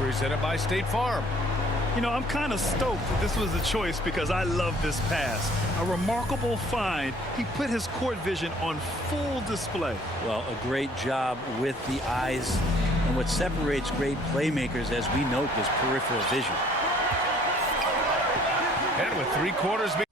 presented by State Farm. You know, I'm kind of stoked that this was a choice because I love this pass. A remarkable find. He put his court vision on full display. Well, a great job with the eyes. And what separates great playmakers, as we note, is peripheral vision. And with 3/4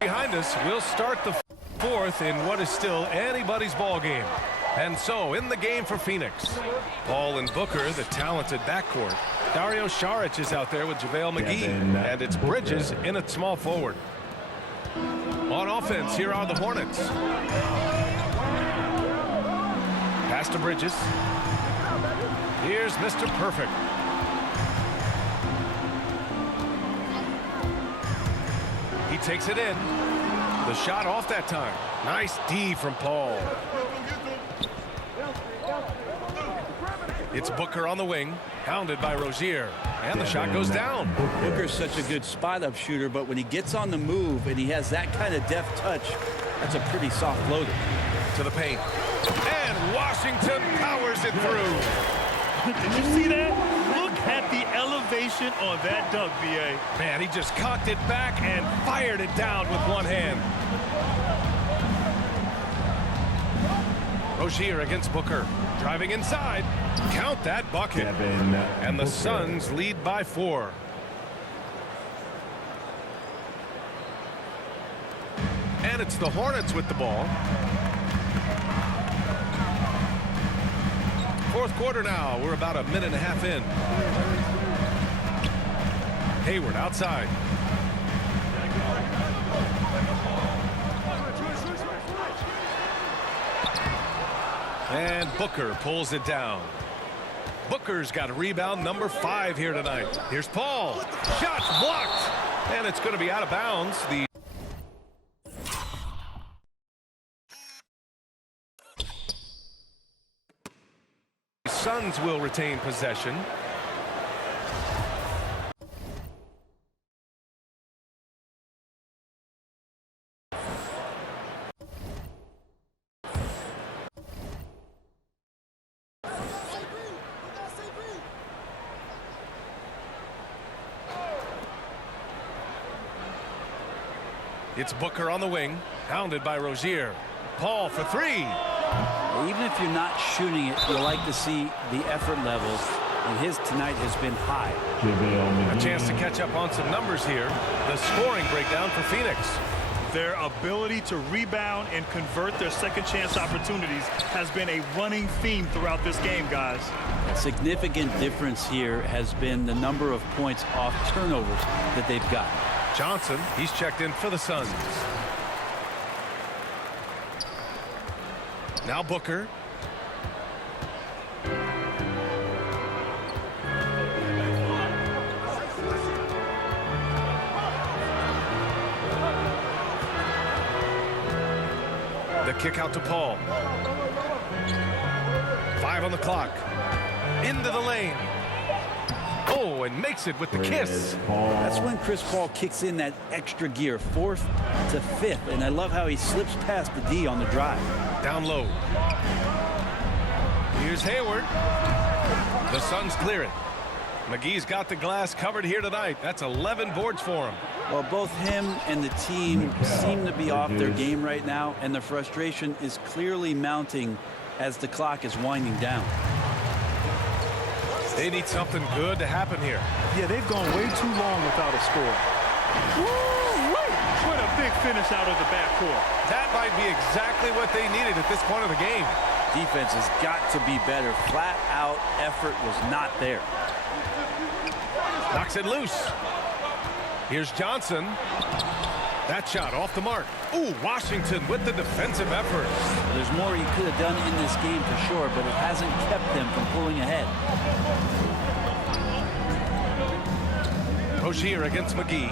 behind us, we'll start the fourth in what is still anybody's ball game. And so in the game for Phoenix, Paul and Booker, the talented backcourt. Dario Saric is out there with JaVale McGee, and it's Bridges in at small forward. On offense, here are the Hornets. Pass to Bridges. Here's Mr. Perfect. He takes it in. The shot off that time. Nice D from Paul. It's Booker on the wing, hounded by Rozier, and the shot goes down. Booker's such a good spot-up shooter, but when he gets on the move and he has that kind of deft touch, that's a pretty soft floater. To the paint. And Washington powers it through. Did you see that? Look at the elevation on that dunk, B.A. Man, he just cocked it back and fired it down with one hand. Rozier against Booker. Driving inside. Count that bucket. And the Suns lead by 4. And it's the Hornets with the ball. Fourth quarter now. We're about a minute and a half in. Hayward outside. And Booker pulls it down. Booker's got a rebound number 5 here tonight. Here's Paul. Shot blocked. And it's going to be out of bounds. The Suns will retain possession. It's Booker on the wing, hounded by Rozier. Paul for 3. Even if you're not shooting it, you like to see the effort level, and his tonight has been high. A chance to catch up on some numbers here. The scoring breakdown for Phoenix. Their ability to rebound and convert their second chance opportunities has been a running theme throughout this game, guys. A significant difference here has been the number of points off turnovers that they've got. Johnson, he's checked in for the Suns. Now Booker. The kick out to Paul. 5 on the clock. Into the lane. Oh, and makes it with the kiss. That's when Chris Paul kicks in that extra gear, 4th to 5th, and I love how he slips past the D on the drive. Down low. Here's Hayward. The Suns clear it. McGee's got the glass covered here tonight. That's 11 boards for him. Well, both him and the team seem to be off their game right now, and the frustration is clearly mounting as the clock is winding down. They need something good to happen here. Yeah, they've gone way too long without a score. Woo-wee! What a big finish out of the backcourt. That might be exactly what they needed at this point of the game. Defense has got to be better. Flat out effort was not there. Knocks it loose. Here's Johnson. That shot off the mark. Ooh, Washington with the defensive effort. There's more he could have done in this game for sure, but it hasn't kept them from pulling ahead. Rozier against McGee.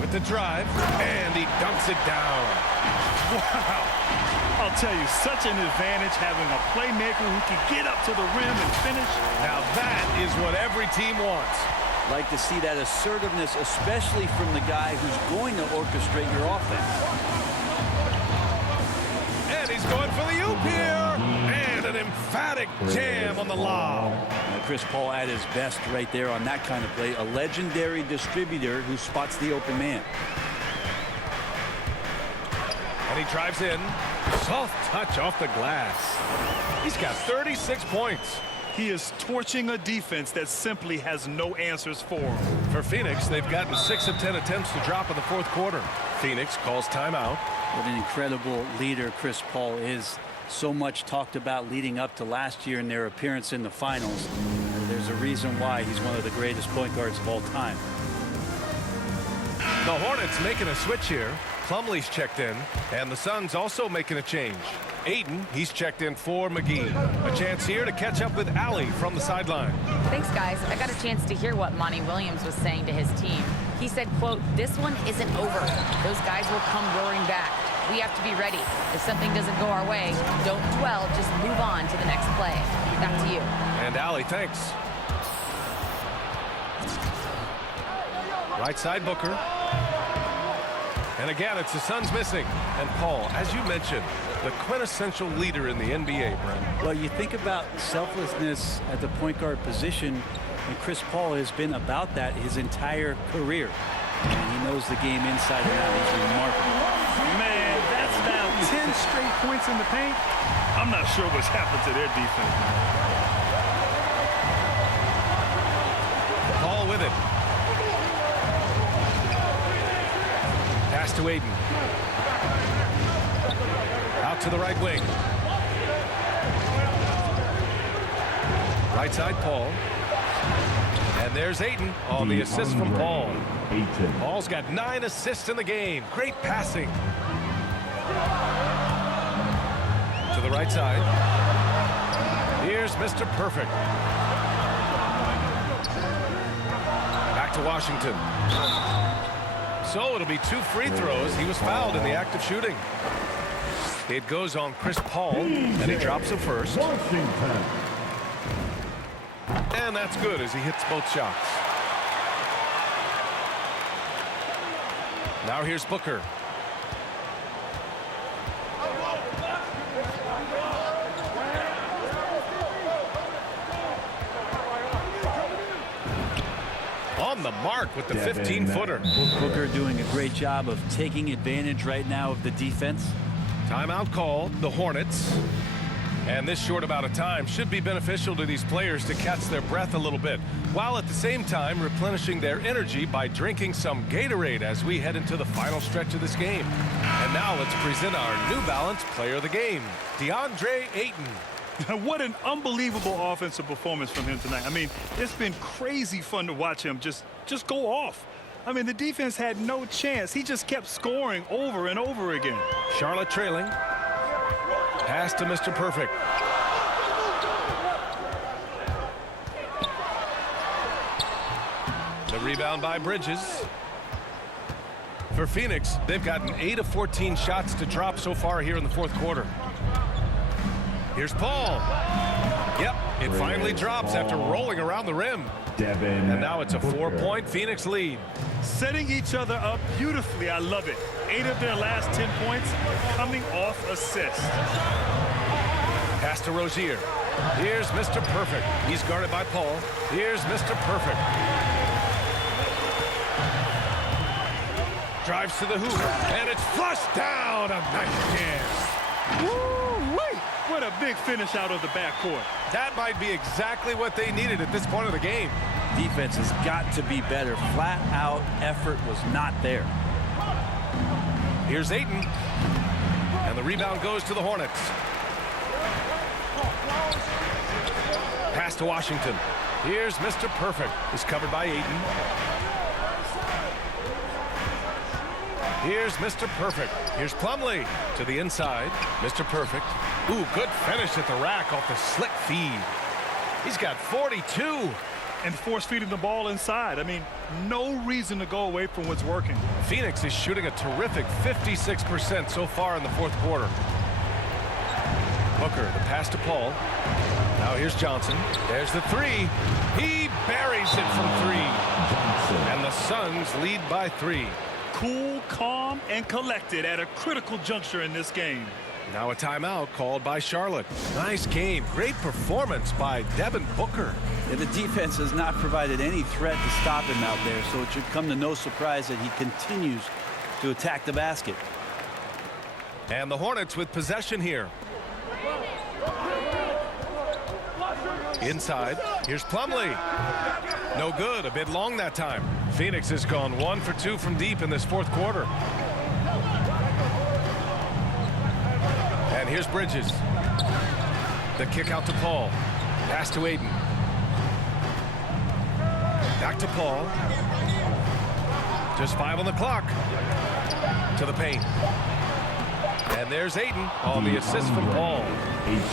With the drive, and he dunks it down. Wow. I'll tell you, such an advantage having a playmaker who can get up to the rim and finish. Now that is what every team wants. Like to see that assertiveness, especially from the guy who's going to orchestrate your offense. And he's going for the oop here. And an emphatic jam on the lob. Now, Chris Paul at his best right there on that kind of play. A legendary distributor who spots the open man. And he drives in. Soft touch off the glass. He's got 36 points. He is torching a defense that simply has no answers for him. For Phoenix, they've gotten 6 of 10 attempts to drop in the fourth quarter. Phoenix calls timeout. What an incredible leader Chris Paul is. So much talked about leading up to last year in their appearance in the finals. There's a reason why he's one of the greatest point guards of all time. The Hornets making a switch here. Plumlee's checked in, and the Suns also making a change. Ayton, he's checked in for McGee. A chance here to catch up with Allie from the sideline. Thanks, guys. I got a chance to hear what Monty Williams was saying to his team. He said, quote, "This one isn't over. Those guys will come roaring back. We have to be ready. If something doesn't go our way, don't dwell, just move on to the next play." Back to you. And Allie, thanks. Right side, Booker. And again, it's the Suns missing. And Paul, as you mentioned, the quintessential leader in the NBA, Brent. Well, you think about selflessness at the point guard position, and Chris Paul has been about that his entire career. And he knows the game inside and out. He's remarkable. Man, that's now 10 straight points in the paint. I'm not sure what's happened to their defense. Paul with it. Pass to Ayton. Out to the right wing. Right side, Paul. And there's Ayton on the assist from Paul. Paul's got 9 assists in the game. Great passing. To the right side. Here's Mr. Perfect. Back to Washington. So it'll be 2 free throws. He was fouled in the act of shooting. It goes on Chris Paul, and he drops the first. And that's good as he hits both shots. Now here's Booker. On the mark with the 15-footer. Booker doing a great job of taking advantage right now of the defense. Timeout call, the Hornets. And this short amount of time should be beneficial to these players to catch their breath a little bit, while at the same time replenishing their energy by drinking some Gatorade as we head into the final stretch of this game. And now let's present our New Balance player of the game, DeAndre Ayton. What an unbelievable offensive performance from him tonight. I mean, it's been crazy fun to watch him just go off. I mean, the defense had no chance. He just kept scoring over and over again. Charlotte trailing. Pass to Mr. Perfect. The rebound by Bridges. For Phoenix, they've gotten 8 of 14 shots to drop so far here in the fourth quarter. Here's Paul. Yep, it finally drops after rolling around the rim. And now it's a 4-point Phoenix lead. Setting each other up beautifully. I love it. 8 of their last 10 points coming off assists. Pass to Rozier. Here's Mr. Perfect. He's guarded by Paul. Here's Mr. Perfect. Drives to the hoop, and it's flushed down. A nice jam. Woo-wee! What a big finish out of the backcourt. That might be exactly what they needed at this point of the game. Defense has got to be better. Flat out effort was not there. Here's Ayton. And the rebound goes to the Hornets. Pass to Washington. Here's Mr. Perfect. He's covered by Ayton. Here's Mr. Perfect. Here's Plumlee to the inside. Mr. Perfect. Ooh, good finish at the rack off the slick feed. He's got 42. And force feeding the ball inside. I mean, no reason to go away from what's working. Phoenix is shooting a terrific 56% so far in the fourth quarter. Booker, the pass to Paul. Now here's Johnson. There's the three. He buries it from three. And the Suns lead by 3. Cool, calm, and collected at a critical juncture in this game. Now a timeout called by Charlotte. Nice game. Great performance by Devin Booker. Yeah, the defense has not provided any threat to stop him out there, so it should come to no surprise that he continues to attack the basket. And the Hornets with possession here. Inside, here's Plumlee. No good, a bit long that time. Phoenix has gone 1 for 2 from deep in this fourth quarter. And here's Bridges. The kick out to Paul. Pass to Ayton. Back to Paul. Just 5 on the clock. To the paint. And there's Ayton on the assist from Paul.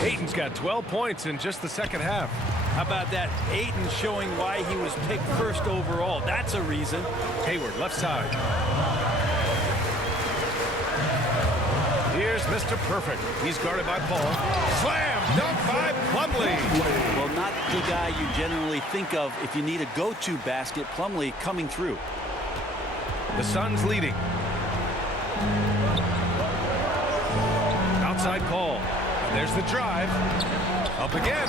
Ayton's got 12 points in just the second half. How about that? Ayton showing why he was picked first overall. That's a reason. Hayward, left side. Here's Mr. Perfect. He's guarded by Paul. Slam! Dunk by Plumlee. Well, not the guy you generally think of if you need a go-to basket. Plumlee coming through. The Suns leading. Outside Paul. And there's the drive. Up again.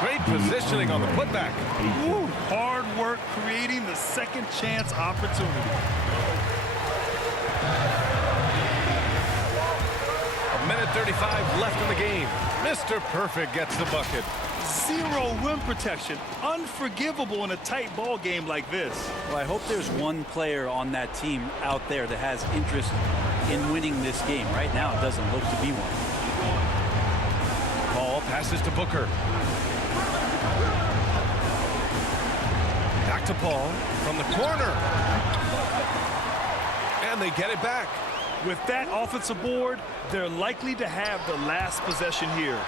Great positioning on the putback. Ooh, hard work creating the second chance opportunity. A minute 35 left in the game. Mr. Perfect gets the bucket. Zero rim protection. Unforgivable in a tight ball game like this. Well, I hope there's one player on that team out there that has interest in winning this game. Right now, it doesn't look to be one. Paul passes to Booker. Back to Paul from the corner. And they get it back. With that offensive board, they're likely to have the last possession here.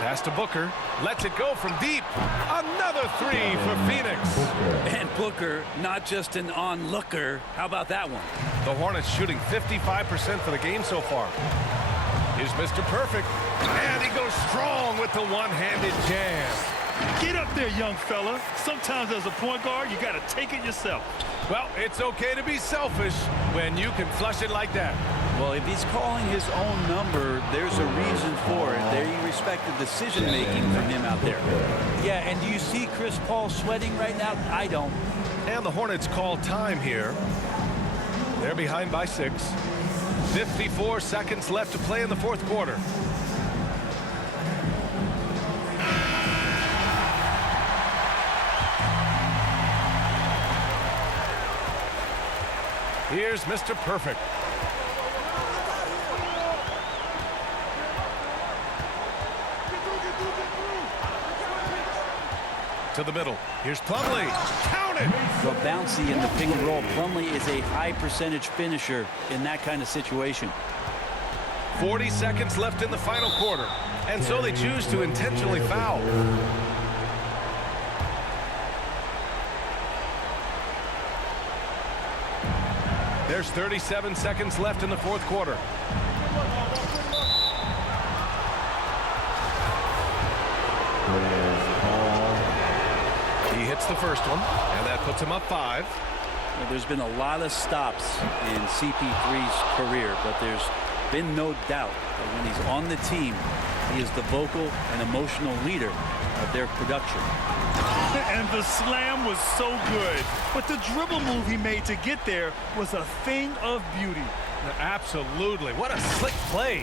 Pass to Booker. Lets it go from deep. Another three for Phoenix. And Booker, not just an onlooker. How about that one? The Hornets shooting 55% for the game so far. Here's Mr. Perfect. And he goes strong with the one-handed jam. Get up there, young fella. Sometimes as a point guard, you got to take it yourself. Well, it's okay to be selfish when you can flush it like that. Well, if he's calling his own number, there's a reason for it. They respect the decision-making from him out there. Yeah, and do you see Chris Paul sweating right now? I don't. And the Hornets call time here. They're behind by 6. 54 seconds left to play in the fourth quarter. Here's Mr. Perfect. To the middle. Here's Plumlee. Count it! Well, bouncy in the pick and roll. Plumlee is a high percentage finisher in that kind of situation. 40 seconds left in the final quarter. And so they choose to intentionally foul. There's 37 seconds left in the fourth quarter. He hits the first one, and that puts him up 5. Well, there's been a lot of stops in CP3's career, but there's been no doubt that when he's on the team, he is the vocal and emotional leader of their production. And the slam was so good. But the dribble move he made to get there was a thing of beauty. Absolutely. What a slick play.